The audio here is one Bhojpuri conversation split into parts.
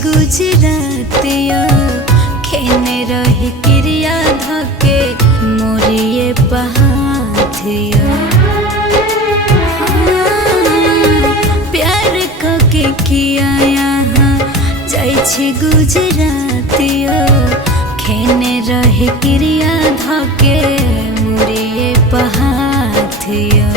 गुजरातिया खेने रही क्रिया धके मोरिए पहाथिया प्यार कके किया यहाँ जाइछी गुजरातिया खेने रही क्रिया धके मोरिए पहाथिया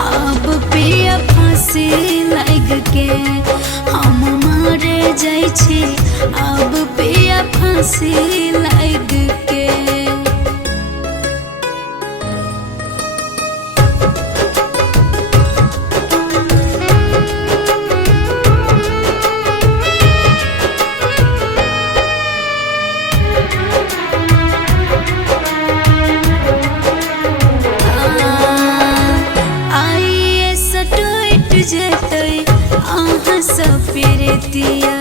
अब पिया फांसी लग के हम मरे जाइ छी अब पिया फांसी लग के जेतै अहाँ सब प्रीतिया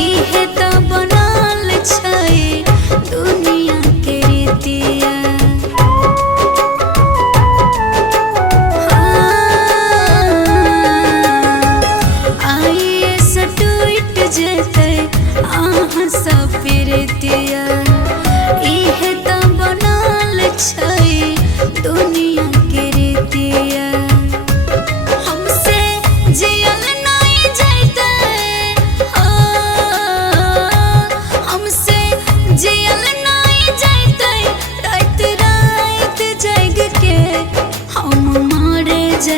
इहे त बनल छै दुनिया के रीतिया आइए से टूट जेतै अहाँ सब प्रीतिया इहे त बनल छै दुनिया के रीतिया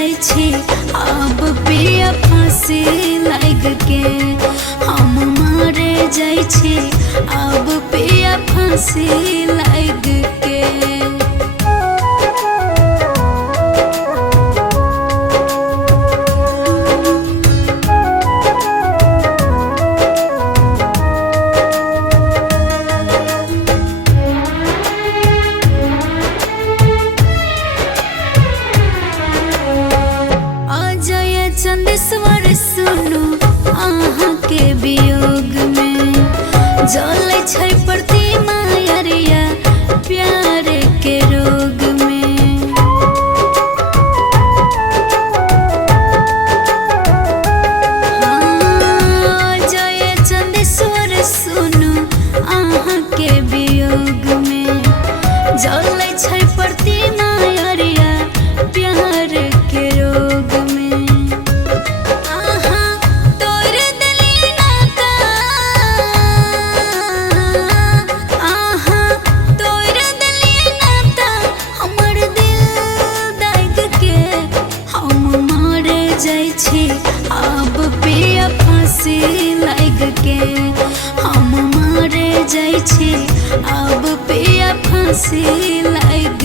अब पिया फांसी लग के हम मरे जाइ छी अब पिया फांसी लग के चंदेश्वर सुनू अहाँ के वियोग में जले छै प्रतिमा अरिया प्यार के रोग में जय चंदेश्वर सुनू अहाँ के वियोग में जले छै प्रतिमा अरिया प्यार के रोग में अब पिया फांसी लग के हम मरे जाइ छी अब पिया फांसी लग